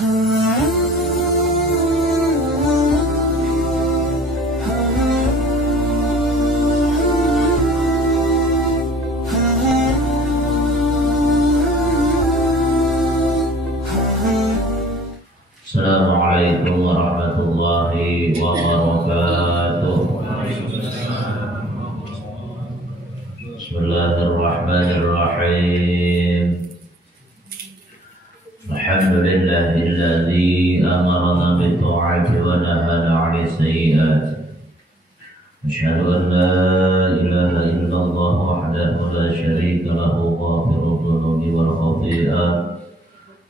Assalamualaikum warahmatullahi wabarakatuh. Bismillahirrahmanirrahim. Alhamdulillahilladzi amarna bitta'ati wa nahana 'anil sayyi'ati. Asyhadu an la ilaha illallah wahdahu la syarika lahu ghafirudz dzunubi wal khati'ah.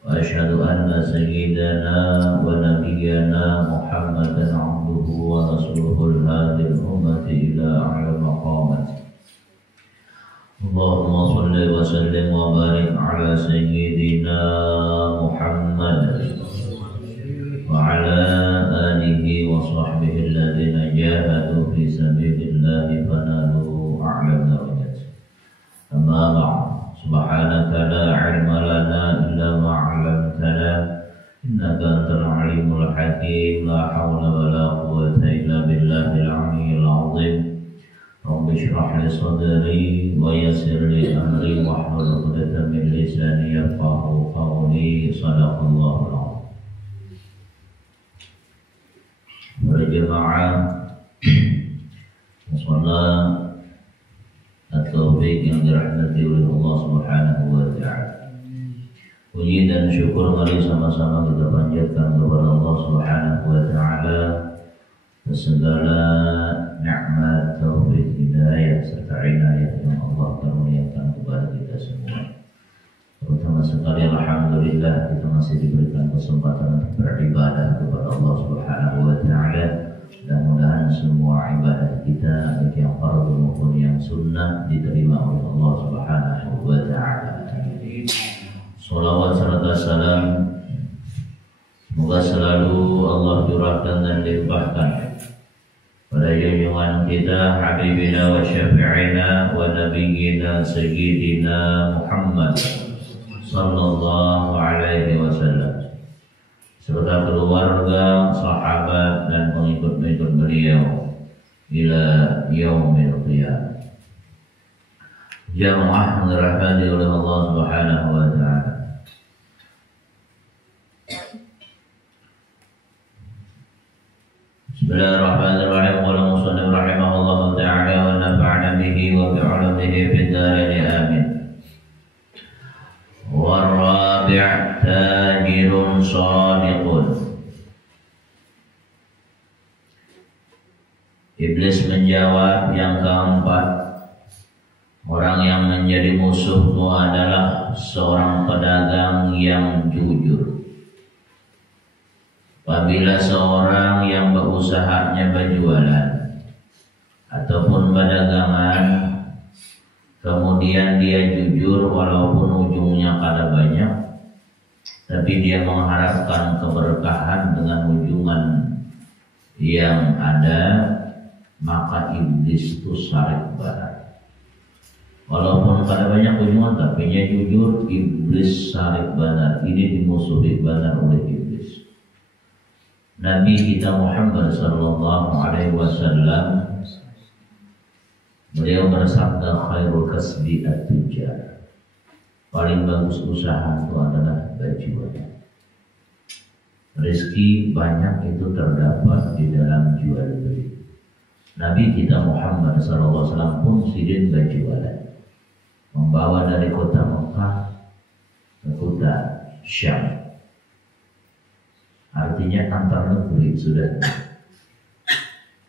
وأشهد أن سيدنا ونبينا محمدا عبده ورسوله الهادي الأمة إلى أعلى المقامات. اللهم صل وسلم وبارك على سيدنا محمد وعلى آله وصحبه الذين جاهدوا في سبيل الله فنالوا أعلى الدرجات. أما بعد، سبحانك لا علم لنا إلا ما علمتنا إنك أنت العليم الحكيم. لا حول ولا قوة إلا بالله العلي العظيم. رب اشرح لي صدري ويسر لي أمري واحلل عقدة من لساني يفقهوا قولي. صدق الله العظيم. Berjemaah musola At-Taufiq yang dirahmati oleh Allah Subhanahu wa Ta'ala. Puji dan syukur mari sama-sama kita panjatkan kepada Allah Subhanahu wa Ta'ala atas segala nikmat, taufik, hidayah serta inayah yang Allah karuniakan kepada kita semua. Terutama sekali alhamdulillah kita masih diberikan kesempatan untuk beribadah kepada Allah Subhanahu wa Ta'ala. Mudah-mudahan semua ibadah kita baik yang fardhu maupun yang sunnah diterima oleh Allah Subhanahu wa Ta'ala. Salawat serta salam semoga selalu Allah curahkan dan limpahkan pada junjungan kita habibina wa syafi'ina wa nabiyyina sayyidina Muhammad sallallahu alaihi wasallam serta keluarga, sahabat dan pengikut-pengikut beliau ila yaumil qiyamah. Jamaah dirahmati oleh Allah Subhanahu wa Ta'ala. Bismillahirrahmanirrahim. Qala musannif rahimahullahu ta'ala wa nafa'ana bihi wa bi'ulumihi fid dharain amin. Warabi' tajirun shadiqun. Iblis menjawab, yang keempat, orang yang menjadi musuhmu adalah seorang pedagang yang jujur. Apabila seorang yang berusahanya berjualan ataupun perdagangan, kemudian dia jujur walaupun ujungnya kada banyak, tapi dia mengharapkan keberkahan dengan ujungan yang ada, maka iblis itu sarik banar. Walaupun kada banyak ujungan, tapi dia jujur, iblis sarik banar. Ini dimusuhi banar oleh iblis. Nabi kita Muhammad sallallahu alaihi wasallam beliau bersabda, khairul kasbi at-tujjar. Paling bagus usaha itu adalah berjualan. Rezeki banyak itu terdapat di dalam jual beli. Nabi kita Muhammad sallallahu alaihi wasallam pun sidin berjualan, membawa dari kota Mekah ke kota Syam. Artinya antar negeri sudah.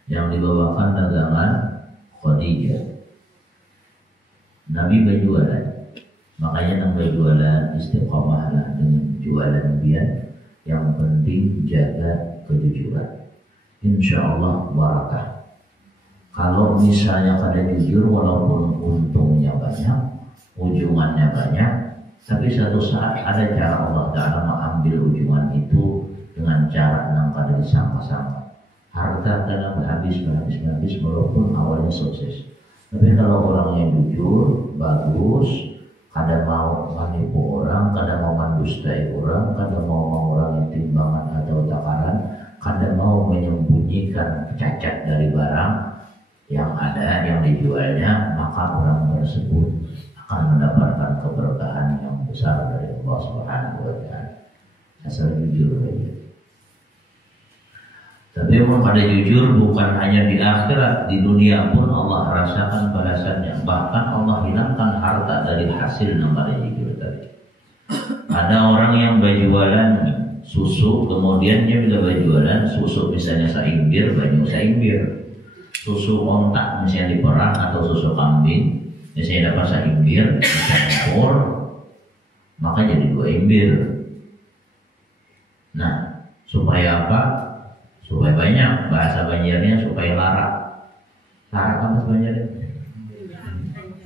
Yang dibawakan dagangan Khadijah. Nabi berjualan, makanya nang berjualan istiqamahlah dengan jualan dia. Yang penting jaga kejujuran. Insya Allah barakah. Kalau misalnya kada jujur, walaupun untungnya banyak, ujungannya banyak, tapi suatu saat ada cara Allah Ta'ala mengambil ujungan itu dengan cara yang kada disangka-sangka. Harta kadang habis walaupun awalnya sukses. Tapi kalau orangnya jujur, bagus, kada mau menipu orang, kada mau mendustai orang, kada mau orang itu membersihkan cacat dari barang yang ada, yang dijualnya, maka orang tersebut akan mendapatkan keberkahan yang besar dari Allah Subhanahu wa Ta'ala. Asal jujur saja. Tapi memang pada jujur bukan hanya di akhirat, di dunia pun Allah rasakan balasannya. Bahkan Allah hilangkan harta dari hasil yang pada jujur tadi. Ada orang yang berjualan susu, kemudian dia bila berjualan susu misalnya saimbir, banyak saimbir, susu ontak misalnya diperah atau susu kambing, misalnya dapat saimbir, dicampur, maka jadi 2 imbir. Nah, supaya apa? Supaya banyak, bahasa Banjarnya supaya larak. Larak apa sebenarnya?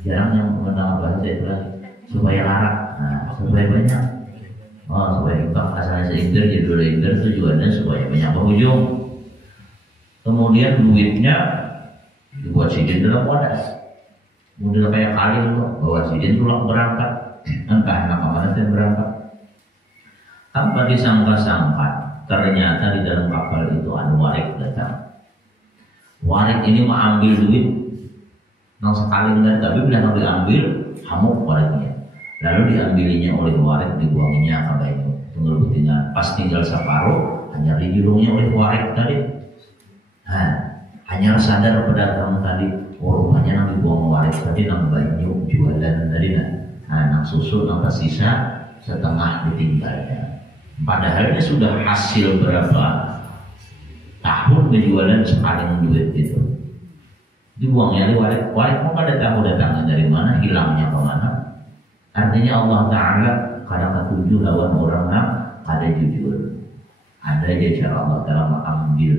Jarang yang mendengar bahasa itu lagi. Supaya larak, nah supaya banyak. Oh, supaya imbang asalnya seimbir jadi 2 imbir, tujuannya supaya banyak pengunjung. Kemudian duitnya dibuat sidin dalam wadah. Model kayak kali loh, bawa sidin tulang berangkat. Entah anak mana yang berangkat. Tanpa disangka-sangka, ternyata di dalam kapal itu ada warik datang. Warik ini mau ambil duit, nang sekali enggak, tapi bila mau diambil, hamuk wariknya. Lalu diambilinya oleh warik, dibuanginya ke banyu. Tunggal buktinya, pas tinggal separuh, hanya dijulungnya oleh warik tadi. Nah, hanya sadar pedagang tadi, rupanya nang dibuang warik tadi nang banyu jualan tadi nah, nang susu nang tersisa setengah ditinggalnya. Padahal ini sudah hasil berapa tahun penjualan sekali duit itu. Dibuangnya di warik, warik mau pada tahu datangnya dari mana, hilangnya kemana. Artinya Allah Ta'ala kadang ketujuh lawan orang yang ada jujur. Ada aja cara Allah Ta'ala mengambil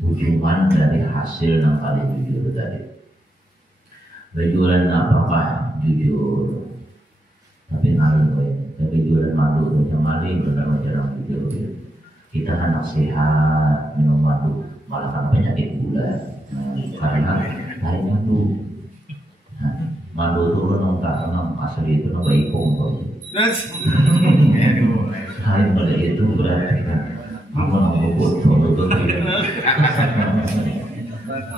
ujungan dari hasil yang kali jujur tadi. Berjualan apakah jujur? Tapi ngalir boy. Tapi jualan madu macam mali benar jarang jujur. Kita anak sehat minum madu malah kan penyakit gula. Karena dari madu. Madu itu kan nong asli itu nong bayi kompor. Selain pada itu berarti kan apa nong bubut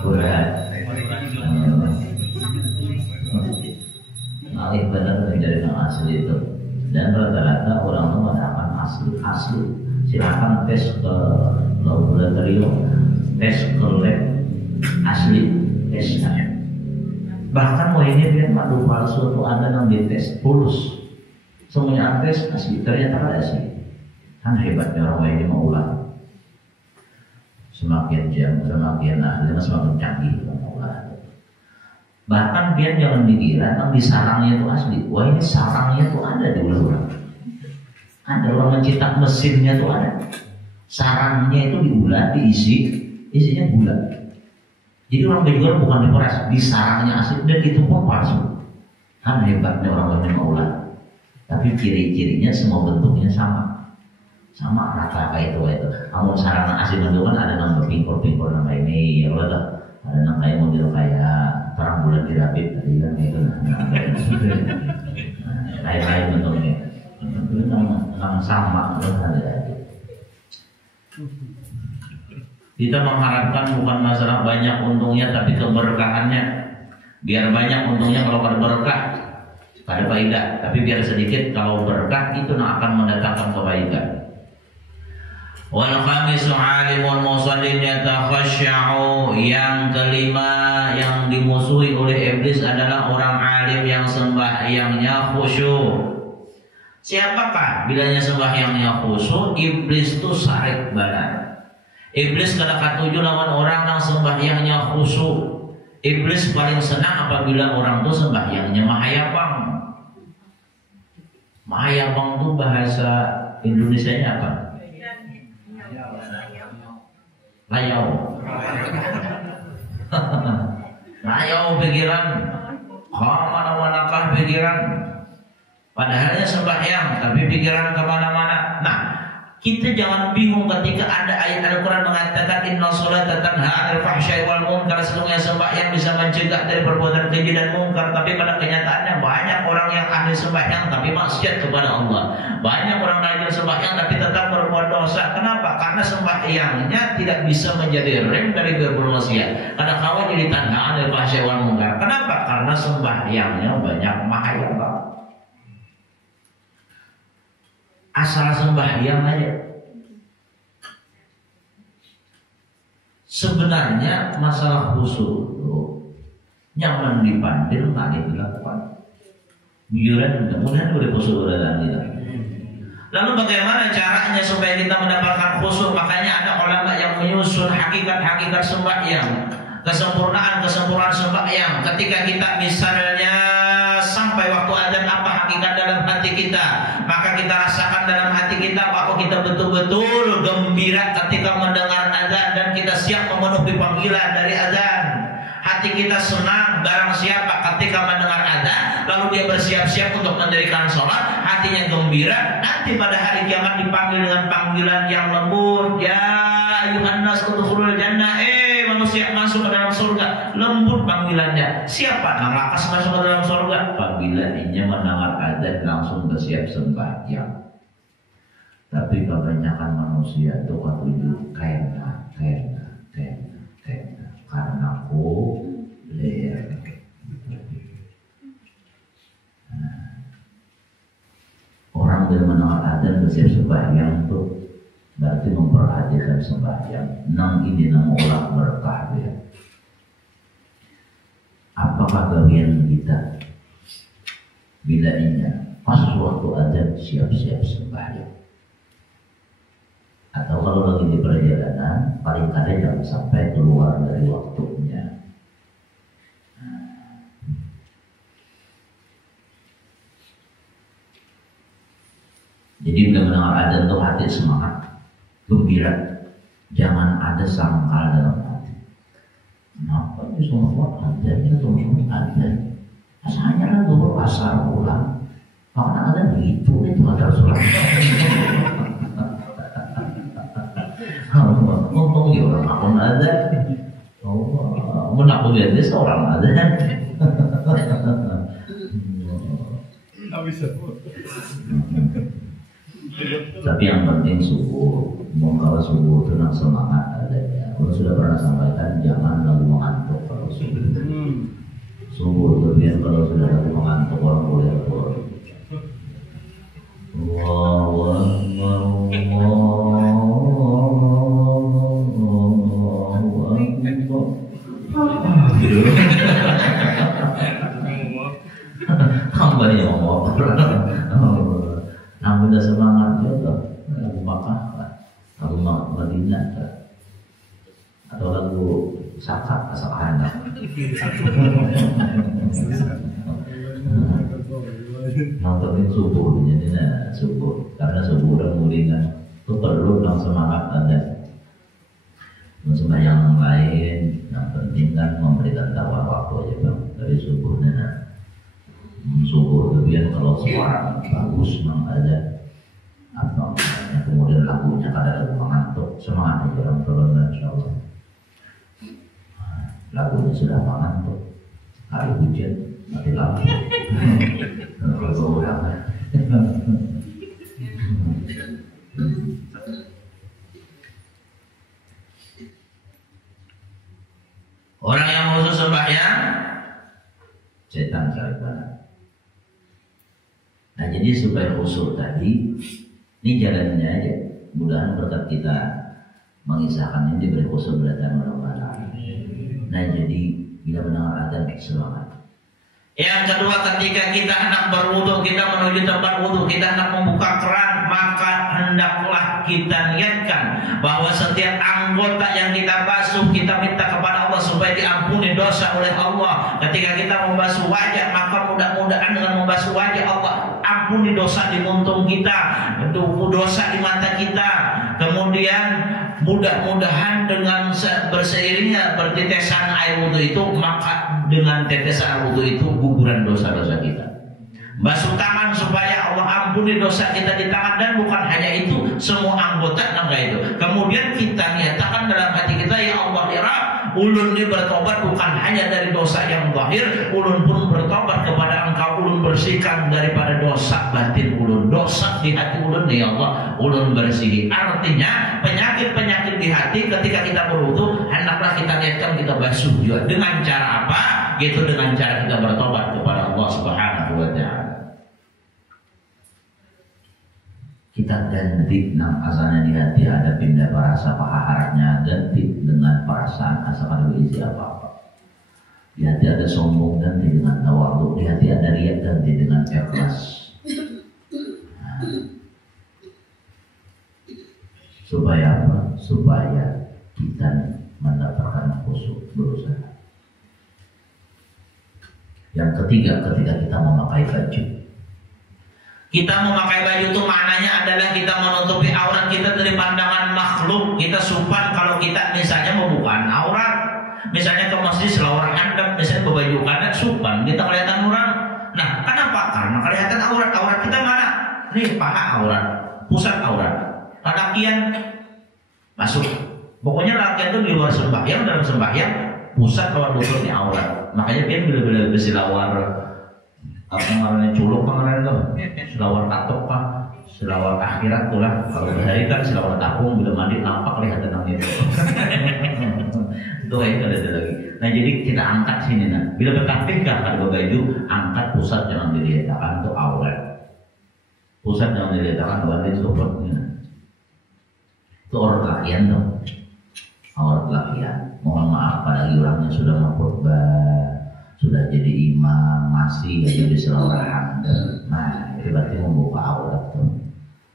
berat. Alih benar menjadi nong asli itu. Dan rata-rata orang itu mengatakan asli. Silakan tes ke laboratorium, tes ke lab asli, tes. Bahkan mau ini lihat madu palsu itu ada yang dites pulus, semuanya tes asli, ternyata ada asli. Kan hebatnya orang ini mau ulang. Semakin jam, semakin ahli, semakin canggih mau ulang. Bahkan dia jangan dikira yang di sarangnya itu asli. Wah ini sarangnya itu ada di ulang. Ada orang mencetak mesinnya itu ada. Sarangnya itu diulat, isinya gula. Jadi orang berjual bukan diperas, di sarangnya asli dan itu pun palsu. Kan hebatnya orang yang mau ulat. Tapi ciri-cirinya semua bentuknya sama rata kayak itu. Namun sarang asli itu kan ada nama pingkor nama ini, ya Allah ada nama kayak model kayak terang bulan dirapit tadi kan itu. Lain-lain bentuknya. Itu nama sama ada. Kita mengharapkan bukan masalah banyak untungnya tapi keberkahannya. Biar banyak untungnya kalau ada berkah, ada faedah. Tapi biar sedikit kalau berkah itu akan mendatangkan kebaikan. Wal khamisu alimun musallin yatakhasya'u. Yang kelima yang dimusuhi oleh iblis adalah orang alim yang sembahyangnya khusyuk. Siapakah bilanya sembahyangnya khusyuk? Iblis itu sarik banar. Iblis kada katuju lawan orang yang sembahyangnya khusyuk. Iblis paling senang apabila orang itu sembahyangnya mahayabang. Mahayabang itu bahasa Indonesianya apa? Layau. Layau pikiran. Kemana-manakah pikiran? Padahalnya sembahyang tapi pikiran kemana-mana. Nah, kita jangan bingung ketika ada ayat Al-Quran mengatakan inna sholata tanha 'anil fahsya'i wal munkar. Sesungguhnya sembahyang bisa mencegah dari perbuatan keji dan munkar. Tapi pada kenyataannya banyak orang yang ahli sembahyang tapi maksiat kepada Allah. Banyak orang rajin sembahyang tapi tetap berbuat dosa. Kenapa? Karena sembahyang sembahyangnya tidak bisa menjadi rem dari bermaksiat. Karena kawan jadi tantangan dari fahsya wal munkar. Kenapa? Karena sembahyangnya banyak maksiat. Asal sembahyang aja. Sebenarnya masalah khusyuk itu nyaman dipandil nggak dilakukan. Biuran mudah-mudahan boleh khusyuk berada kita. Lalu bagaimana caranya supaya kita mendapatkan khusyuk? Makanya ada ulama yang menyusun hakikat-hakikat sembahyang, kesempurnaan sembahyang. Ketika kita misalnya sampai waktu adzan, apa hakikat dalam hati kita? Maka kita rasakan dalam hati kita bahwa kita betul-betul gembira ketika mendengar adzan dan kita siap memenuhi panggilan dari adzan. Hati kita senang barang siapa ketika mendengar adzan, lalu dia bersiap-siap untuk mendirikan sholat, hatinya gembira. Nanti pada hari kiamat dipanggil dengan panggilan yang lembut, ya ayuhan nas udkhulul jannah, manusia masuk ke dalam surga. Lembut panggilannya. Siapa yang lakas masuk ke dalam surga? Apabila dia mendengar adzan langsung bersiap sembahyang. Tapi kebanyakan manusia itu ketujuh karena kuliah. Orang yang mendengar adzan bersiap sembahyang itu berarti memperhatikan sembahyang. Nang ini nang olah berkah ya. Apakah bagian kita bila ini pas waktu adzan siap-siap sembahyang? Atau kalau lagi di perjalanan paling kadang jangan sampai keluar dari waktunya. Jadi bila mendengar adzan tuh hati semangat, gembira, jangan ada sangkal dalam hati. Kenapa ini semua adzan? Ini semua adzan. Asalnya kan dulu asar ulang. Karena adzan begitu itu ada surat. Untung ya orang akun adzan. Menaku dia seorang adzan. Tapi yang penting subuh. Kalau subuh tenang semangat adanya. Kalau sudah pernah sampaikan jangan lalu mengantuk kalau subuh. Subuh itu biar kalau sudah lalu mengantuk orang boleh keluar. Tambah ya ngomong. Namun dah semangat juga. Lagu Makkah, lagu Madinah, atau lagu Saka, asal anak. Nontonin subuh, jadinya subuh. Karena subuh udah mulingan. Itu perlu yang semangat ada. Sembahyang lain, yang penting kan memberikan tawar waktu aja bang. Dari subuhnya. Subuh kemudian kalau suara bagus memang ada apa namanya, kemudian lagunya kadang lagu mengantuk, semangat aja orang turun insyaallah. Lagunya sudah mengantuk, hari hujan mati lampu. Kalau orang orang yang khusus sembahyang setan cari mana. Nah jadi supaya khusyuk tadi, ini jalannya aja. Mudahan berkat kita mengisahkan ini diberi khusyuk berdatang mudah-mudahan. Nah jadi bila mendengar adzan semangat. Yang kedua, ketika kita hendak berwudu, kita menuju tempat wudu, kita hendak membuka keran, maka hendaklah kita niatkan bahwa setiap anggota yang kita basuh, kita minta kepada Allah supaya diampuni dosa oleh Allah. Ketika kita membasuh wajah, maka mudah-mudahan dengan membasuh wajah Allah ampuni dosa di jantung kita, dosa di mata kita. Kemudian mudah-mudahan dengan berseiringnya bertetesan air wudu itu, maka dengan tetesan air wudu itu guguran dosa-dosa kita. Basuh tangan supaya Allah ampuni dosa kita di tangan, dan bukan hanya itu, semua anggota namanya itu. Kemudian kita nyatakan dalam hati kita, ya Allah ya Rabb, Ulun ini bertobat bukan hanya dari dosa yang zahir, ulun pun bertobat kepada Engkau. Ulun bersihkan daripada dosa batin ulun, dosa di hati ulun ya Allah, ulun bersihi. Artinya penyakit-penyakit di hati ketika kita berwudu hendaklah kita niatkan kita basuh juga. Dengan cara apa? Gitu, dengan cara kita bertobat kepada Allah Subhanahu wa taala. Kita ganti nang asalnya di hati ada pindah perasa paharnya, ganti dengan perasaan asal ada isi apa-apa. Di hati ada sombong, ganti dengan tawadhu. Di hati ada riya, ganti dengan ikhlas. Supaya apa? Supaya kita mendapatkan khusyuk berusaha. Yang ketiga, ketika kita memakai baju. Kita memakai baju itu maknanya adalah kita menutupi aurat kita dari pandangan makhluk. Kita supan kalau kita misalnya membuka aurat, misalnya ke masjid selawar handap, misalnya berbaju kanan supan, kita kelihatan orang. Nah, kenapa? Karena kelihatan aurat kita mana? Nih paha aurat, pusat aurat. Lalakian masuk. Pokoknya lalakian itu di luar sembahyang, dalam sembahyang pusat luar lututnya aurat. Makanya dia bila-bila bersilawar apa namanya culuk pengenalan tuh, selawar katok kan, selawar akhirat tuh lah. Kalau hari kan selawar takung bila mandi nampak lihat tentang itu. Itu itu ada lagi. Nah jadi kita angkat sini nah. Bila bertakbir kan ada baju, angkat pusat jangan dilihatkan tuh aurat. Pusat jangan dilihatkan aurat itu perutnya. Itu aurat lakian tuh, aurat lakian. Mohon maaf pada orangnya sudah mengkhotbah, sudah jadi imam, masih aja di selawar handap. Nah, itu berarti membuka aurat tuh.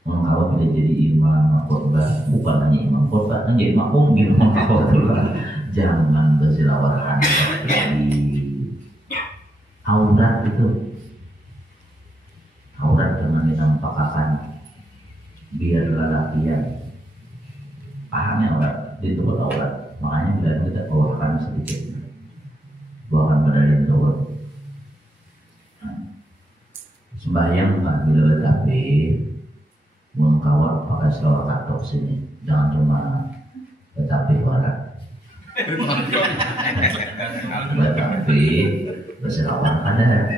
Kalau tidak jadi imam khotbah, bukan hanya imam khotbah, kan jadi makmum gitu khotbah. Jangan berselawar handap lagi. Aurat itu, aurat dengan dinampakkan biar lalakian. Pahamnya aurat, ditutup aurat. Makanya bila kita bawakan sedikit. Bawakan badan turun. Sembahyang kan bila bertakbir, mengkawat pakai selawar katok sini, jangan cuma bertakbir warak. Bertakbir berselawar ada.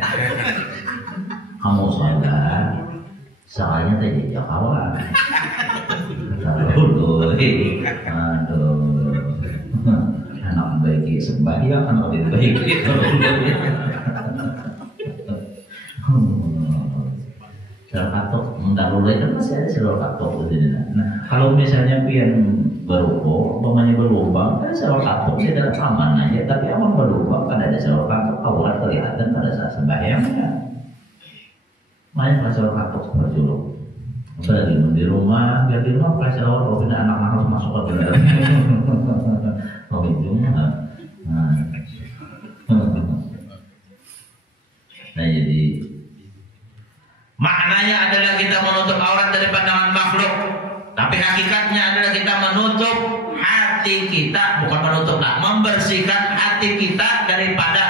Kamu sholat, soalnya tadi jakawan. Aduh, anak baiki sembahyang, anak tidak baiki. Selawar katok mendahului kan masih ada selawar katok di sini. Nah, kalau misalnya pian berubah, umpamanya berlubang, kan selawar katok dia dalam aman aja. Tapi aman berlubang kan ada selawar katok, aurat kelihatan pada saat sembahyang kan. Main pakai selawar katok seperti dulu. Apalagi di rumah, biar di rumah pakai selawar, kalau tidak anak-anak harus masuk ke dalam. Kalau di rumah, nah jadi maknanya adalah kita menutup aurat dari pandangan makhluk, tapi hakikatnya adalah kita menutup hati kita, bukan menutup lah, membersihkan hati kita daripada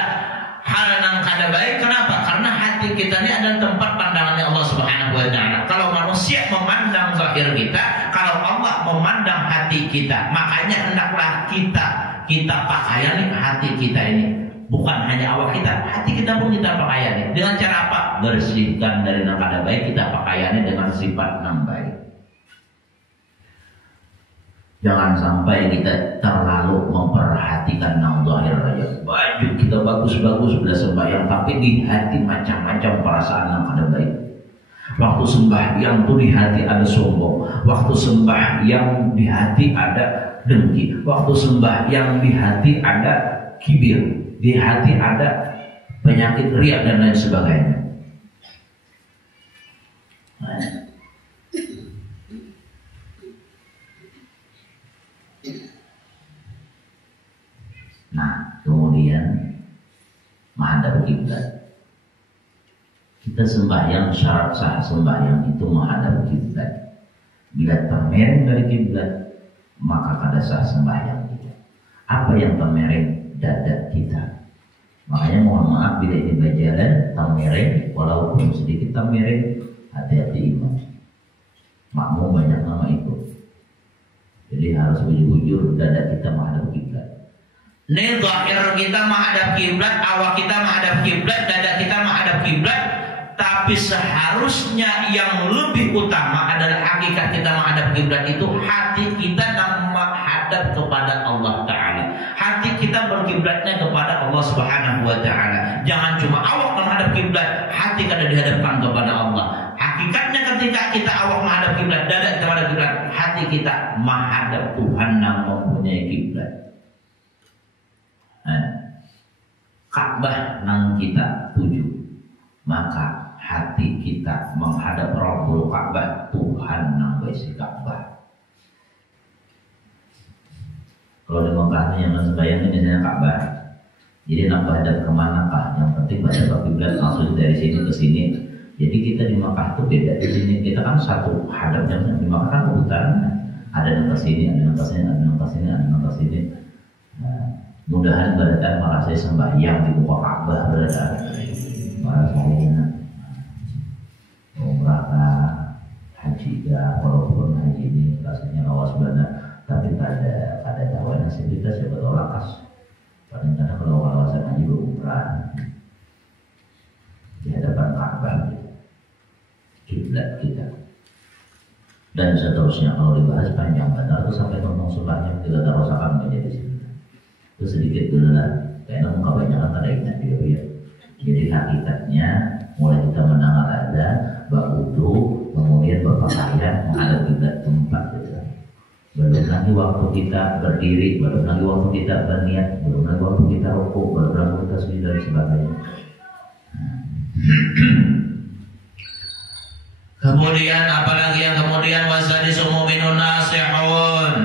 hal yang kada baik. Kenapa? Karena hati kita ini adalah tempat pandangannya Allah Subhanahu wa taala. Kalau manusia memandang zahir kita, kalau Allah memandang hati kita, makanya hendaklah kita pakaian hati kita ini. Bukan hanya awak kita, hati kita pun kita pakaian. Dengan cara apa? Bersihkan dari yang kada baik, kita pakaiannya dengan sifat yang baik. Jangan sampai kita terlalu memperhatikan yang zahir saja. Baju kita bagus-bagus sudah sembahyang, tapi di hati macam-macam perasaan yang kada baik. Waktu sembahyang tuh di hati ada sombong, waktu sembahyang di hati ada dengki, waktu sembahyang di hati ada kibir, di hati ada penyakit riya dan lain sebagainya. Nah, kemudian menghadap kiblat. Kita sembahyang, syarat sah sembahyang itu menghadap kiblat. Bila termiring dari kiblat, maka kada sah sembahyang kita. Apa yang termiring? Dada kita. Makanya mohon maaf bila ini berjalan termiring, walaupun sedikit termiring, hati-hati imam. Makmum banyak nama itu. Jadi harus bujur-bujur dada kita menghadap kiblat. Nih zahir kita menghadap kiblat, awak kita menghadap kiblat, dada kita menghadap kiblat, tapi seharusnya yang lebih utama adalah hakikat kita menghadap kiblat itu hati kita yang menghadap kepada Allah Ta'ala. Hati kita berkiblatnya kepada Allah Subhanahu wa Ta'ala. Jangan cuma awak menghadap kiblat, hati kada dihadapkan kepada Allah. Hakikatnya ketika kita awak menghadap kiblat, dada kita menghadap kiblat, hati kita menghadap Tuhan yang mempunyai kiblat. Ka'bah nang kita tuju, maka hati kita menghadap Rabbul Ka'bah, Tuhan nang besi Ka'bah. Kalau di Mekah ini yang sembahyang ini misalnya Ka'bah, jadi nak menghadap kemanakah? Yang penting pada kiblat langsung dari sini ke sini. Jadi kita di Mekah itu beda di sini. Kita kan satu hadapnya, di Mekah kan utara, ada yang ke sini, ada yang ke sini, ada yang ke sini, ada yang ke sini. Mudahan berada malah saya sembahyang di muka Ka'bah berada malah saya umrah haji ya, walaupun haji ini rasanya lawas banget, tapi ada dakwah nasib kita siapa tahu lakas. Kadang-kadang kalau kawasan haji berumrah di hadapan Ka'bah kiblat kita dan seterusnya. Kalau dibahas panjang benar itu sampai ngomong sebanyak kita terusakan menjadi sini. Itu sedikit dulu lah, karena kebanyakan kada ingat dia ya. Jadi hakikatnya mulai kita menanggal ada berwudu, kemudian berpakaian menghadap kiblat tempat gitu. Belum lagi waktu kita berdiri, belum lagi waktu kita berniat, belum lagi waktu kita rukuk, belum lagi kita sujud dan sebagainya. Kemudian apalagi yang kemudian wasadi sumuminun nasihun.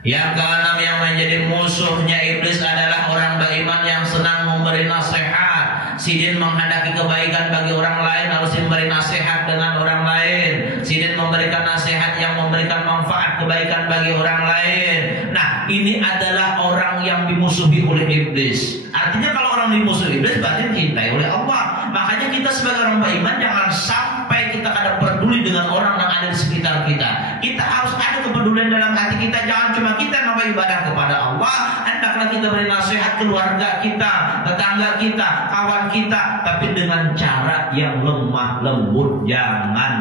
Yang keenam yang menjadi musuhnya iblis adalah orang beriman yang senang memberi nasihat. Sidin menghendaki kebaikan bagi orang lain, harus memberi nasihat dengan orang lain. Sidin memberikan nasihat yang memberikan manfaat kebaikan bagi orang lain. Nah, ini adalah orang yang dimusuhi oleh iblis. Artinya kalau orang dimusuhi iblis berarti dicintai oleh Allah. Makanya kita sebagai orang beriman jangan sampai kita kada peduli dengan orang yang ada di sekitar kita. Kita harus ada kepedulian dalam hati kita. Jangan cuma kita nama ibadah kepada Allah, hendaklah kita beri nasihat keluarga kita, tetangga kita, kawan kita, tapi dengan cara yang lemah lembut, jangan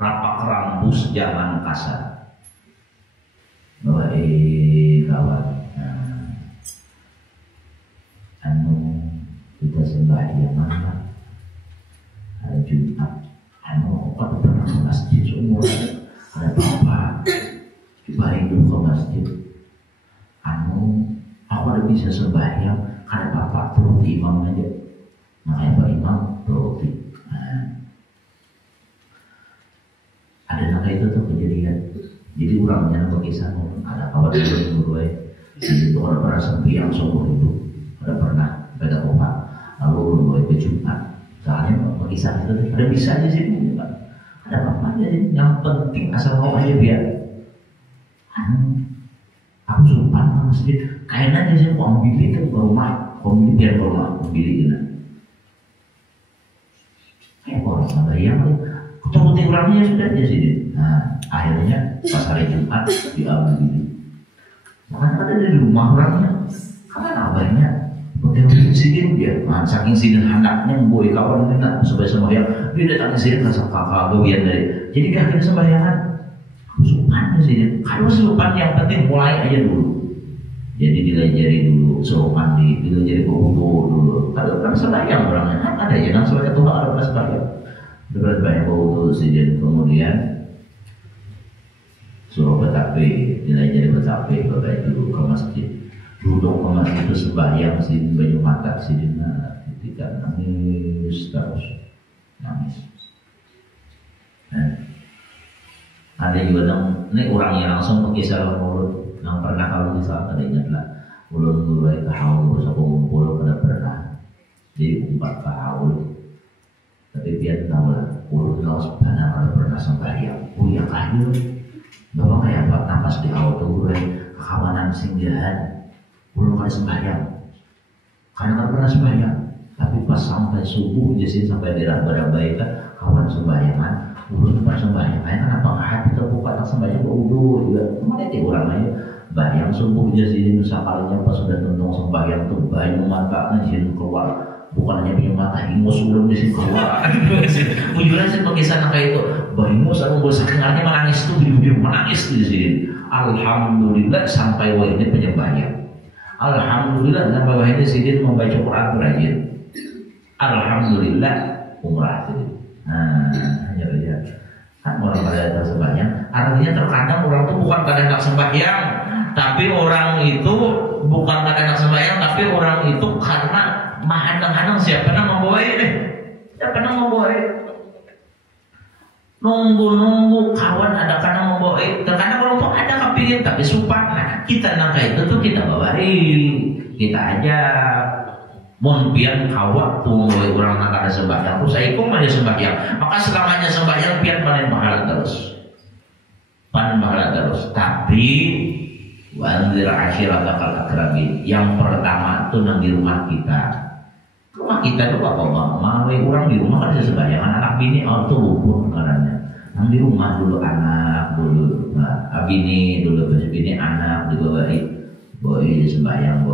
rapak rambus, jangan kasar. Baik kawan, kita sembahyang mana? Hari Jumat, kok pernah ke masjid semua? Ada apa? Coba hidup ke masjid. Aku udah bisa sembahyang. Ada bapak turun di imam aja. Makanya Pak Imam turun. Ada naka itu tuh kejadian. Jadi orangnya berkisah ada kawan dulu gue. Itu orang pernah sembahyang seumur hidup. Ada pernah beda obat. Lalu gue ke Jumat. Soalnya berkisah itu ada bisa aja sih. Ada apa aja yang penting asal mau aja biar aku sumpan ke masjid kayaknya dia mau ambil itu ke rumah, ambil biar ke rumah, ambil ini kayak orang sembahyang keturuti orangnya sudah dia sini. Nah akhirnya pas hari Jumat diambil ini makanya ada di rumah orangnya karena abahnya betul sidin dia, saking sidin anaknya boy kawan kita sembahyang dia datang ke sini kasar kakak gawian dari, jadi akhirnya sembayangan supan sidin, kalau supan yang penting mulai aja dulu, jadi dilajari dulu sopan dilajari berwudu dulu, kalau kan sembahyang orangnya kan ada ya, langsung aja Tuhan ada sembahyang, berat banyak berwudu sidin, kemudian suruh bertakbir, dilajari bertakbir, berbalik dulu ke masjid. Duduk ke masjid itu sembahyang sih banyak mata sih ketika nangis terus nangis. Ada juga dong, ini orangnya langsung pakai salam mulut yang pernah kalau misal ada ingatlah mulut mulai kehaul bersama kumpul pada pernah jadi umpat kehaul tapi biar tahu lah mulut langsung benar pernah sembahyang. Oh ya kayu bapak kayak apa nafas di awal tuh gue kekawanan singgahan belum ada sembahyang karena kan pernah sembahyang tapi pas sampai subuh jadi sampai daerah Barabaika kawan sembahyangan belum pernah sembahyang kayak kan apa hati terbuka tak sembahyang berwudu juga mana dia orang lain Bayang subuh jadi sekalinya pas sudah nonton sembahyang tuh banyak mata jin keluar, bukan hanya punya mata hingus udah di sini keluar. Ujungnya sih pengisah kayak itu, hingus aku bosan dengarnya menangis tuh biru menangis di sini. Alhamdulillah sampai wah ini penyembahyang. Alhamdulillah sampai wah ini sidin membaca Quran rajin. Alhamdulillah umrah itu. Nah hanya saja. Kan orang pada datang sembahyang, artinya terkadang orang itu bukan kadang tak sembahyang, tapi orang itu bukan kadang tak sembahyang, tapi orang itu karena mahadang-hadang siapa yang membawa ini, siapa yang membawa ini, nunggu kawan ada kadang membawa ini, terkadang orang itu ada kepingin tapi sumpah, nah kita nangka itu tuh kita bawa kita aja. Mun pian kawat tunggu orang nak ada sembahyang, terus saya ikut aja sembahyang. Maka selamanya sembahyang pian panen pahala terus. Tapi wanzir ashiratakal akrabin. Yang pertama itu nang di rumah kita. Rumah kita itu apa mawe orang di rumah kan bisa sembahyang. Anak bini itu luput karena. Nang di rumah dulu anak dulu, bini dulu bini anak dibawain, boy sembahyang.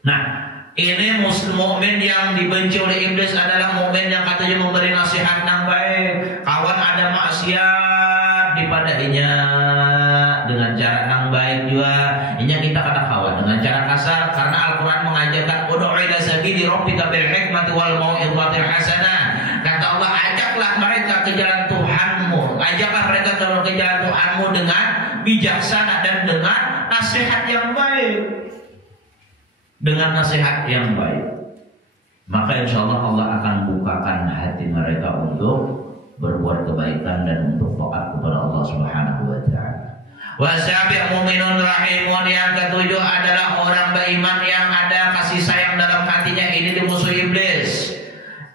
Nah, ini muslim mukmin yang dibenci oleh iblis adalah mukmin yang katanya memberi nasihat yang baik. Kawan ada maksiat dipadainya dengan cara yang baik juga. Ini kita kata kawan dengan cara kasar karena Al-Quran mengajarkan ud'u ila sabili rabbika bil hikmati wal mau'izatil hasanah. Kata Allah, ajaklah mereka ke jalan Tuhanmu. Ajaklah mereka ke jalan Tuhanmu dengan bijaksana dan dengan nasihat yang baik. Dengan nasihat yang baik, maka insya Allah akan bukakan hati mereka untuk berbuat kebaikan dan untuk taat kepada Allah Subhanahu wa Ta'ala. Wasabi' mu'minun rahimun, yang ketujuh adalah orang beriman yang ada kasih sayang dalam hatinya. Ini dimusuhi iblis.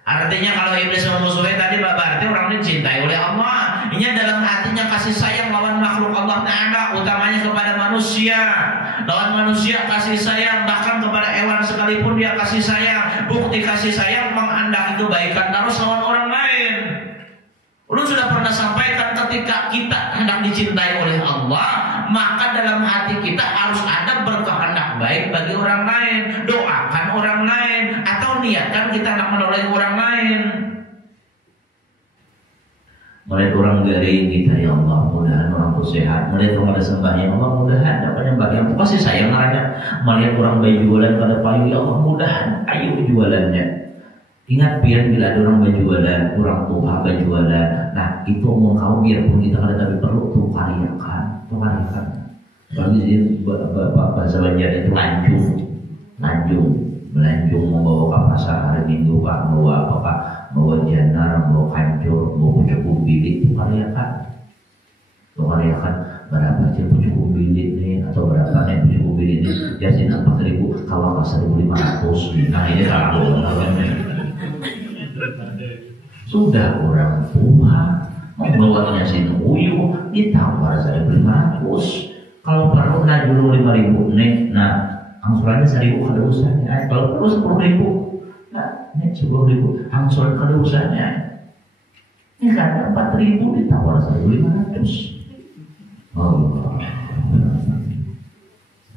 Artinya kalau iblis memusuhi tadi berarti orang ini dicintai oleh Allah. Ini dalam hatinya kasih sayang lawan makhluk Allah Ta'ala, utamanya kepada manusia. Lawan manusia kasih sayang, bahkan kepada hewan sekalipun dia kasih sayang. Bukti kasih sayang menghendaki kebaikan terus lawan orang lain. Lu sudah pernah sampaikan ketika kita hendak dicintai oleh Allah, maka dalam hati kita harus ada berkehendak baik bagi orang lain. Doakan orang lain atau niatkan kita hendak menolong orang lain. Melihat orang garing kita, ya Allah, mudahan orang itu sehat. Melihat orang ada sembahyang, Allah mudahan dapatnya bagian aku kasih sayang ngaranya. Melihat orang bayi jualan pada payu, ya Allah mudahan ayo jualannya. Ingat pian bila ada orang berjualan, orang tua berjualan. Nah itu omong kau biarpun kita ada tapi perlu tuh karyakan. Bagi bahasa Banjar itu melanjung membawa ke pasar hari Minggu Pak, bawa apa Pak, bawa janar, bawa kancur, bawa pucuk bilik itu karyakan. Berapa aja pucuk bilik nih atau berapa nih pucuk bilik ini? Jadi 4.000 kalau 1.500. Nah ini kalau sudah orang tua mau bawanya sini uyu ditawar 1.500. Kalau perlu nah dulu 5.000 nih, nah angsurannya 1.000 kada usahanya. Kalau perlu 10.000, nah ini 10.000 angsuran kada usahanya. Ini kan 4.000 ditawar 1.500. Oh,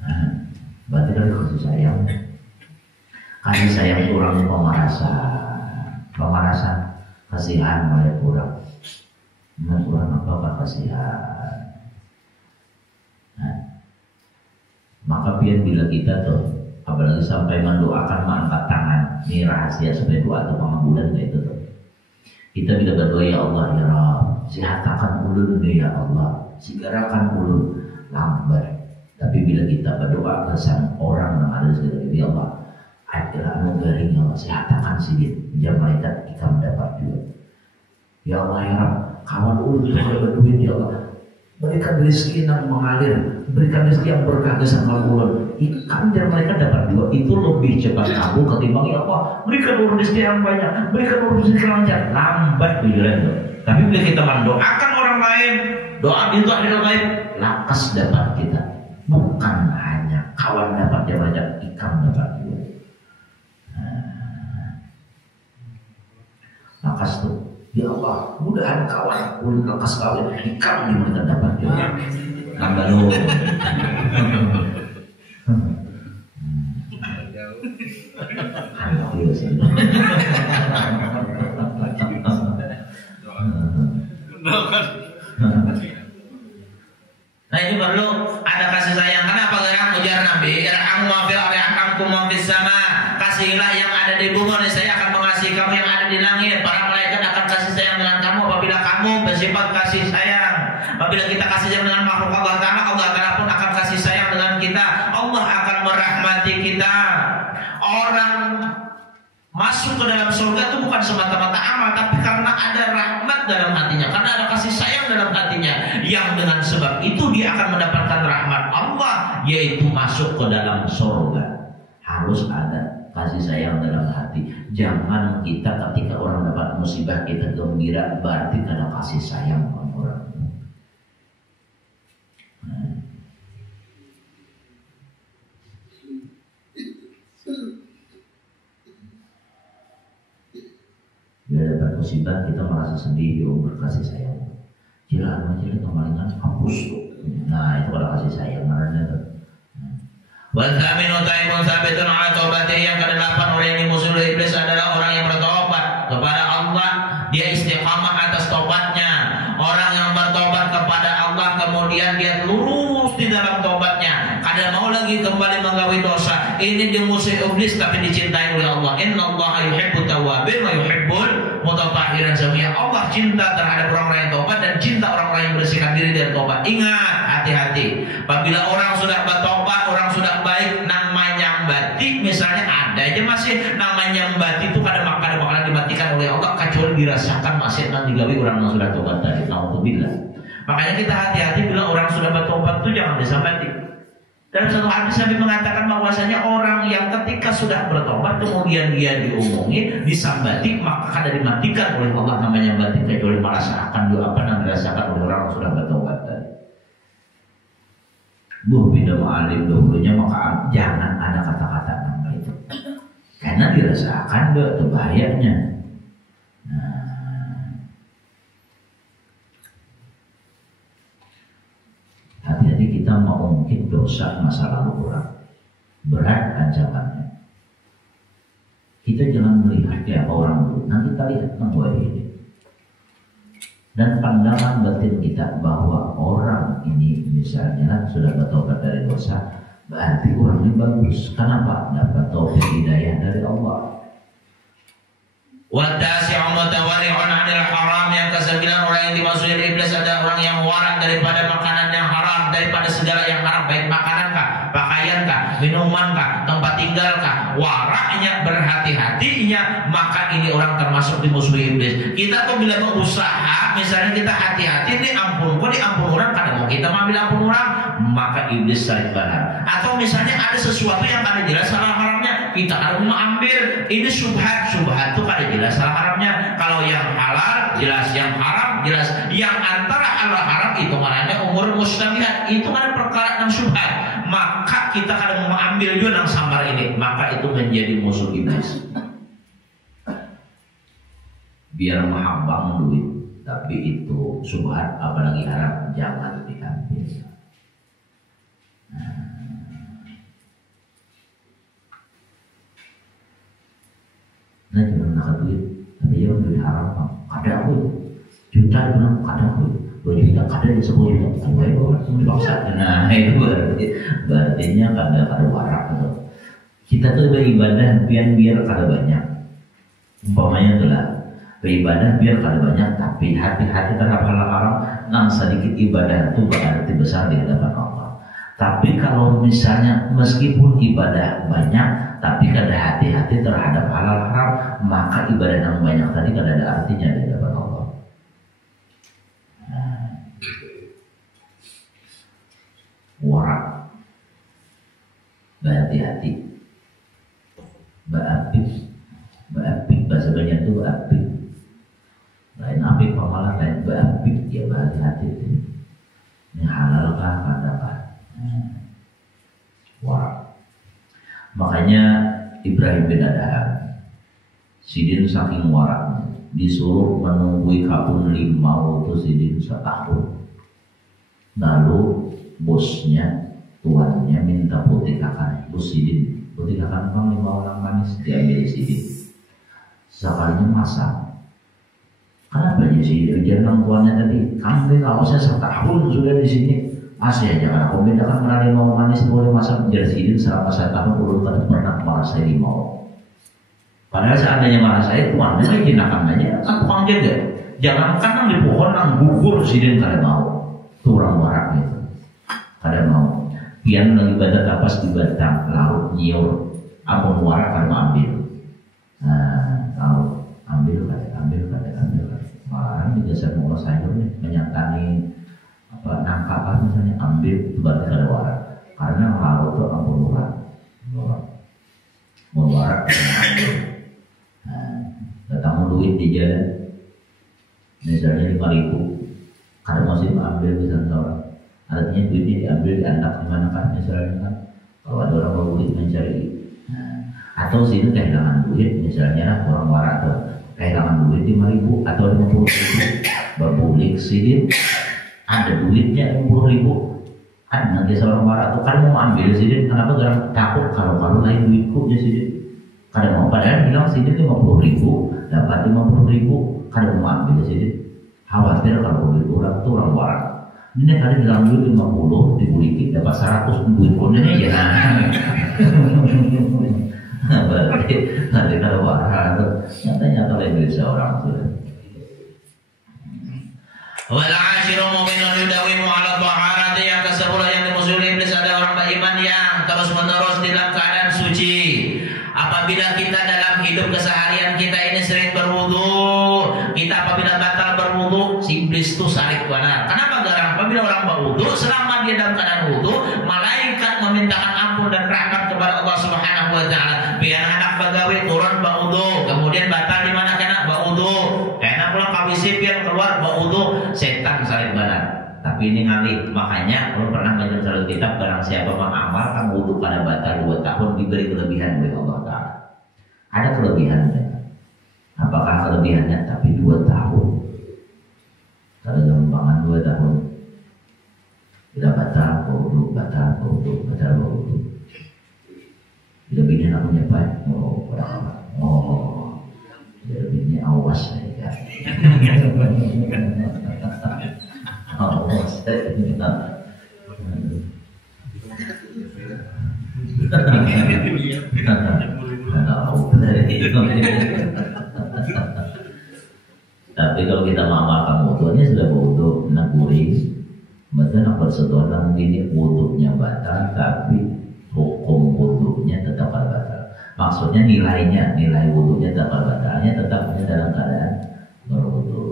nah, berarti kan kasih sayang. Kasih sayang itu orang pemarasan, kasihan melihat orang. Melihat orang apa kasihan. Nah, maka biar bila kita tuh apalagi sampai mendoakan mengangkat tangan, ini rahasia supaya doa atau pengabulan kayak itu tuh. Kita bila berdoa, ya Allah ya Rabb, sihatakan ulun ya Allah, sigarakan ulun lambat. Tapi bila kita berdoa ke sang orang yang ada di sekitar kita, ya Allah, adalah anu garing ya Allah, sihatakan sidin, biar malaikat kita mendapat juga. Ya Allah ya Rabb, kawan ulun kalau berduit ya Allah, berikan rezeki yang mengalir, berikan rezeki yang berkah ke sama ulun. Ikan dan mereka dapat dua, itu lebih cepat kabul ketimbang ya Allah, berikan rezeki yang banyak, berikan rezeki yang lancar. Lambat tujuan itu. Tapi bila kita mendoakan orang lain, doa itu adalah lain, lakas dapat kita. Bukan hanya kawan dapat yang banyak, ikan dapat dua. Lakas tuh. Ya Allah, mudahan kawan ulun lekas kawin, ikan di mereka dapat juga. Ambalun. Nah ini perlu ada kasih sayang. Kenapa karena ujar Nabi, irhamu ma fil ardi yarhamkum man fis sama. Kasihilah yang ada di bumi, saya akan mengasihi kamu yang ada di langit. Para malaikat akan kasih sayang dengan kamu apabila kamu bersifat kasih sayang. Apabila kita kasih sayang dengan makhluk Allah Ta'ala pun akan kasih sayang dengan kita. Allah akan merahmati kita. Orang masuk ke dalam surga itu bukan semata-mata amal, tapi karena ada rahmat dalam hatinya, karena ada kasih sayang dalam hatinya, yang dengan sebab itu dia akan mendapatkan rahmat Allah, yaitu masuk ke dalam surga. Harus ada kasih sayang dalam hati. Jangan kita ketika orang dapat musibah kita gembira, berarti ada kasih sayang sama orang. Bila dapat musibah kita merasa sedih, berkasih sayang. Jalan aja kemalingan hapus. Nah itu kalau kasih sayang marahnya. Walhaminu taibun sabitun ala taubati. Yang ke-8 orang yang dimusuhi oleh iblis adalah orang yang bertobat kepada Allah. Dia istiqamah atas tobatnya. Orang yang bertobat kepada Allah kemudian dia lurus di dalam tobatnya, kada mau lagi kembali menggawi dosa. Ini dimusuhi iblis tapi dicintai oleh Allah. Innallaha yuhibbut tawwabin wa yuhibbul mutatahhirin. Semuanya Allah cinta terhadap orang-orang yang tobat dan cinta orang-orang yang bersihkan diri dari tobat. Ingat, hati-hati. Apabila orang sudah bertobat, orang sudah baik, namanya batik misalnya ada aja masih namanya batik itu kadang bakalan dimatikan oleh Allah kecuali dirasakan masih nang digawi orang yang sudah tobat tadi. Nauzubillah. Makanya kita hati-hati bila orang sudah bertobat itu jangan disambati. Dalam satu hadis Nabi mengatakan bahwasanya orang yang ketika sudah bertobat kemudian dia diomongi, disambati, maka kada dimatikan oleh Allah namanya batin kecuali merasakan apa yang dirasakan oleh orang yang sudah bertobat tadi. Bila ma'alim dahulunya maka jangan ada kata-kata nama itu, karena dirasakan itu bahayanya. Hati-hati kita mau mungkin dosa masa lalu orang berat ancamannya. Kita jangan melihat kayak orang dulu. Nanti kita lihat bahwa ini dan pandangan batin kita bahwa orang ini misalnya sudah bertobat dari dosa, berarti orang ini bagus. Kenapa? Dapat taufik hidayah dari Allah. Wadasi'u mutawari'un 'anil haram. Yang ke-9 orang yang dimasuki iblis adalah orang yang warak daripada makanan yang haram, daripada segala yang haram, baik makanan kah, pakaian kah, minuman kah, tempat tinggal kah. Waraknya, berhati-hatinya, maka ini orang termasuk dimusuhi iblis. Kita tuh bila berusaha, misalnya kita hati-hati nih ampun orang, kadang mau kita mengambil ampun orang, maka iblis saling bahar. Atau misalnya ada sesuatu yang kada jelas salah haramnya, kita harus mengambil. Ini subhat itu kada jelas salah haramnya. Kalau yang halal jelas, yang haram jelas. Yang antara halal haram itu namanya umur mustabihat, itu kan perkara yang subhat. Maka kita kadang mengambil juga yang samar ini, maka itu menjadi musuh iblis. Biar mahambang duit, tapi itu subhat apalagi haram jangan diambil. Nah jangan nak duit, tapi jangan duit haram. Ada aku juta bilang ada aku, 2 juta ada di 10 juta. Nah itu berartinya kada warak. Kita tuh beribadah biar kada banyak. Umpamanya itulah beribadah biar kada banyak, tapi hati-hati terhadap hal haram. Nang sedikit ibadah itu berarti besar di hadapan Allah. Tapi kalau misalnya meskipun ibadah banyak, tapi kada hati-hati terhadap halal haram, maka ibadah yang banyak tadi kada ada artinya di hadapan Allah. Warak, berhati-hati, beapik bahasa banyak itu beapik. Lain apik pamalan, lain beapik, ya berhati-hati. Ini halal kah, kada kah? Warak. Makanya Ibrahim bin Adham sidin saking waraknya disuruh menunggui kabun limau itu sidin setahun. Lalu bosnya, tuannya minta putih kakak, bos sidin, putih kakak bang 5 orang manis diambil sidin. Sekalinya masak. Kenapa aja sih jangan tuannya tadi? Kamu ini kalau saya 1 tahun sudah di sini masih aja kan aku bedakan karena 5 orang manis boleh masak menjadi sidin selama 1 tahun belum pernah merasai 5 orang. Padahal seandainya merasai tuannya ini tindakan aja kan tukang jaga. Jangan kan di pohon nang gugur sidin kada mau. Turang warak gitu. Kada mau. Pian lagi badak kapas di batang laut nyiur abon warak kada ambil. Nah, laut ambil kada. Malah di dasar mulut sayur nih menyantani apa nangka apa misalnya ambil itu berarti kada warak. Karena laut itu abon warak. Abon warak. Nah, datang duit di jalan. Misalnya 5.000, kada masih ambil misalnya orang, artinya duitnya diambil diandak di mana kan misalnya kan, kalau ada orang berduit mencari, atau sini kehilangan duit misalnya orang warak tuh kehilangan duit 5.000 atau 50.000, berbulik sidin, ada duitnya 50.000, kan nanti seorang warak tuh kan mau ambil sidin, kenapa gara takut kalau lain duitku ya sidin, kada mau padahal bilang sidin 50.000 dapat 50.000. Kada mau ambil sini, khawatir kalau duit orang tuh orang warak. Ini kada bilang duit 50 dibuliki dapat 100 duit konnya ya. Berarti kada warak tuh nyatanya lebih bisa orang tuh. Wal ashiru mu'minun yudawimu ala ta'ati, yang ke-10 yang dimusuhi iblis ada orang beriman yang terus menerus dalam keadaan suci. Apabila kita dalam hidup keseharian kita ini sering berwudu, kita apabila batal berwudu, si iblis itu sarik benar. Kenapa garang? Apabila orang berwudu, selama dia dalam keadaan wudu, malaikat memintakan ampun dan rahmat kepada Allah Subhanahu wa taala. Biar anak bagawe turun berwudu, kemudian batal di mana kena berwudu. Karena pulang kawisip yang keluar berwudu, setan sarik benar. Tapi ini ngalih, makanya kalau pernah baca dalam kitab barang siapa mengamalkan wudu pada batal 2 tahun diberi kelebihan oleh Allah Ta'ala. Ada kelebihannya. Apakah kelebihannya? Tapi 2 tahun. Kalau gampangan 2 tahun. Bila batal wudu. Bila bini aku nyepai, bila bini awas ya. Tapi kalau kita mengamalkan wudunya sudah wudu naguri, betul nak bersentuh dalam ini wudunya batal, tapi hukum wudunya tetap batal. Maksudnya nilai wudunya tetap batalnya tetapnya dalam keadaan berwudu.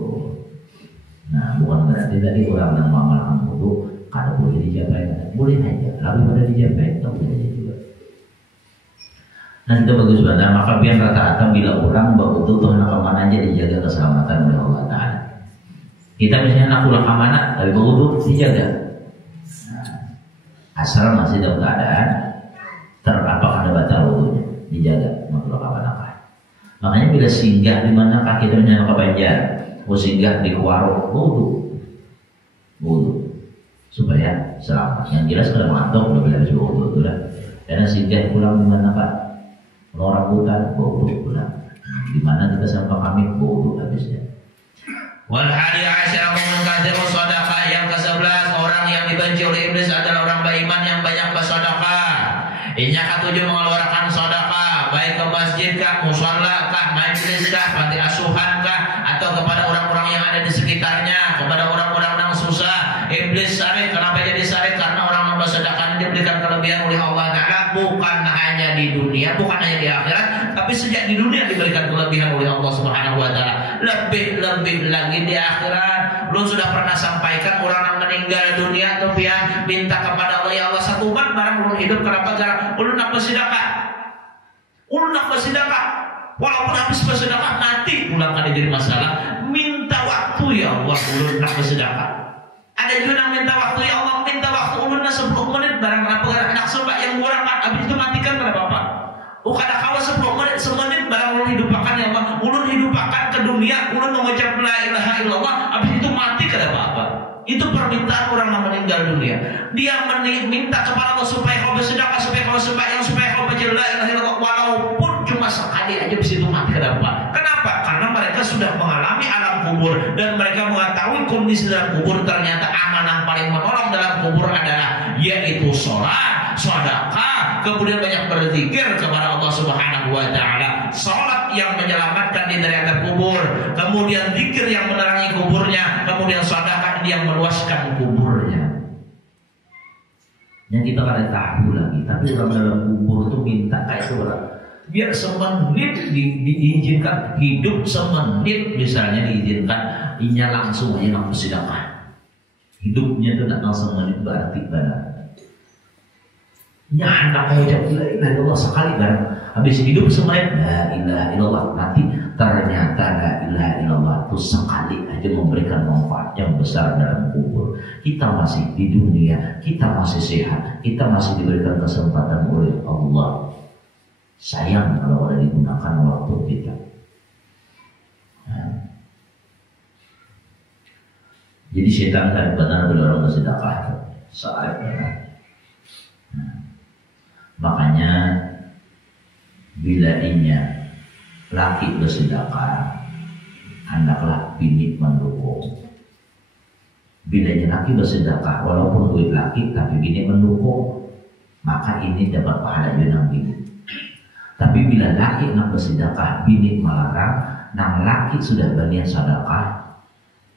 Nah, bukan berarti tadi orang yang mengamalkan wudu kada boleh dijapai, boleh aja. Lalu pada dijapai, tak boleh aja juga. Nah, itu bagus banget. Maka biar rata-rata bila orang berwudu tuh nak kemana aja dijaga keselamatan oleh Allah Ta'ala. Kita misalnya nak pulang kemana, tapi berwudu dijaga. Nah, asal masih dalam keadaan apakah ada batal wudunya, dijaga. Nak pulang kemana. Makanya bila singgah di mana kaki kita misalnya ke Banjar, singgah di warung wudu supaya selamat. Yang jelas kalau ngantuk udah habis wudu sudah. Karena singgah pulang di mana Pak? Orang hutan wudu pulang. Di mana kita sampai kami wudu habisnya. Wal hadi asyara mu'min katsiru shadaqah, yang ke-11 orang yang dibenci oleh iblis adalah orang beriman yang banyak bersedekah. Inya ketujuh mengeluarkan sedekah baik ke masjid kah, mushola kah, majlis kah, panti asuhan kah, atau kepada orang-orang yang ada di sekitarnya, kepada orang-orang yang susah. Iblis sarik, kenapa jadi sarik? Karena orang yang bersedekah diberikan kelebihan oleh Allah Ta'ala, bukan hanya di dunia, bukan hanya di akhirat, tapi sejak di dunia diberikan kelebihan oleh Allah Subhanahu wa Ta'ala. Lebih lagi di akhirat. Lu sudah pernah sampaikan orang yang meninggal dunia tuh yang minta kepada Allah, ya Allah satu umat barang ulun hidup, kenapa jarang ulun nak bersedekah? Ulun nak bersedekah, walaupun habis bersedekah nanti pulang ada jadi masalah. Minta waktu ya Allah, ulun nak bersedekah. Ada juga yang minta waktu, ya Allah minta waktu ulun 10 menit barang kenapa anak sebab yang kurang habis itu matikan kenapa apa? Kada kawa 10 menit, semenit barang ulun hidupakan ya Allah. Ulun hidupakan ke dunia, ulun mengucap la ilaha illallah, habis itu mati kada apa-apa. Itu permintaan orang yang meninggal dunia. Dia minta kepada Allah supaya kau bersedekah, supaya kau sembahyang, supaya kau baca la ilaha illallah, walaupun cuma sekali aja di situ mati. Kenapa? Karena mereka sudah mengalami alam kubur dan mereka mengetahui kondisi dalam kubur. Ternyata amanah paling menolong dalam kubur adalah yaitu sholat, sedekah, kemudian banyak berzikir kepada Allah Subhanahu wa taala. Salat yang menyelamatkan dia dari azab kubur, kemudian zikir yang menerangi kuburnya, kemudian sedekah yang meluaskan kuburnya. Yang kita kada tahu lagi, tapi orang dalam kubur itu minta kayak itu biar semenit diizinkan hidup semenit misalnya diizinkan, inya langsung aja nggak bersedekah. Hidupnya itu datang semenit berarti benar. Ya hendak mengucap la ilaha illallah sekali bareng, habis hidup semenit la ilaha illallah, nanti ternyata la ilaha illallah itu sekali aja memberikan manfaat yang besar dalam kubur. Kita masih di dunia, kita masih sehat, kita masih diberikan kesempatan oleh Allah. Sayang kalau ada digunakan waktu kita. Jadi setan kan benar dorong ke sedekah saat benar. Makanya bila inya laki bersedekah, hendaklah bini mendukung. Bila laki bersedekah, walaupun duit laki tapi bini mendukung, maka ini dapat pahala junang bini. Tapi bila laki nak bersedekah, bini melarang, nang laki sudah berniat sedekah,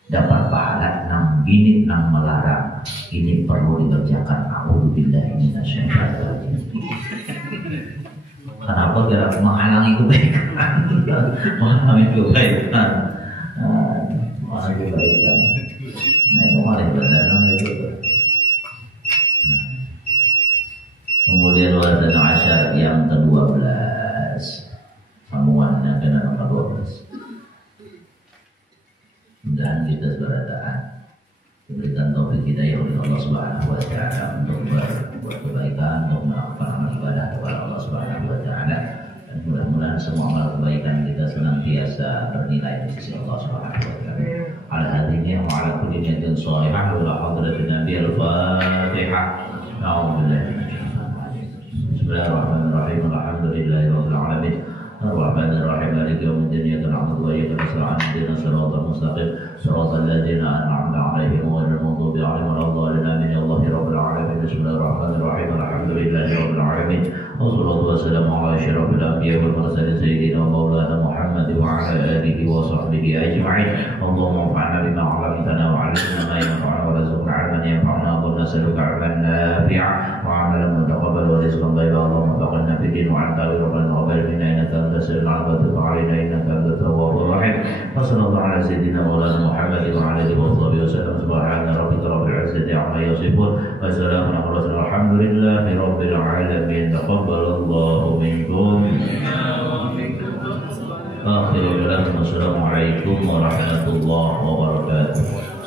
dapat pahala, nang bini nang melarang. Ini perlu dikerjakan. A'udzubillahi minasyaitonir rajim. Kenapa dia menghalangi kebaikan? Menghalangi kebaikan. Menghalangi kebaikan. Nah itu malah benar itu. Kemudian wadah asyar yang ke-12, sambungannya dengan nomor 12. Mudah-mudahan kita seberataan diberikan taufik hidayah oleh Allah Subhanahu wa taala untuk berbuat kebaikan, untuk melakukan amal ibadah kepada Allah Subhanahu wa taala, dan mudah-mudahan semua amal kebaikan kita senantiasa bernilai di sisi Allah Subhanahu wa taala. Ala hadhihi wa ala kulli niyatin shalihah wa ala hadratin Nabi al-Fatihah. A'udzubillahi minasyaitonir rajim. Bismillahirrahmanirrahim. Alhamdulillahirabbil alamin. Ar-Rahmanir-Rahim. Maliki yaumiddin. Iyyaka na'budu wa iyyaka nasta'in. Ihdinas siratal mustaqim. Siratal ladzina an'amta 'alaihim ghairil maghdubi 'alaihim waladdallin. Amin ya Allah rabbil alamin. Bismillahirrahmanirrahim. Alhamdulillahi rabbil alamin. Wassalatu wassalamu ala asyrafil anbiya'i wal mursalin sayyidina maulana Muhammad wa ala alihi wa sahbihi ajma'in. Allahumma anfa'na bima 'allamtana wa 'allimna ma yanfa'una wa rzuqna 'ilman yanfa'una wa nas'aluka 'ilman nafi'an wa 'amalan mutaqabbalan wa rizqan thayyiban. Allahumma faqihna fid din wa 'anta rabbana wa qul minna innaka antas sami'ul 'alim wa tub 'alaina innaka antat tawwabur rahim. Wa sallallahu ala sayyidina maulana Muhammad wa ala alihi wa sahbihi wasallam. Subhana rabbika rabbil 'izzati 'amma yasifun wa salamun 'alal mursalin walhamdulillahi rabbil 'alamin. Taqabbalallahu minkum. Assalamualaikum warahmatullahi wabarakatuh.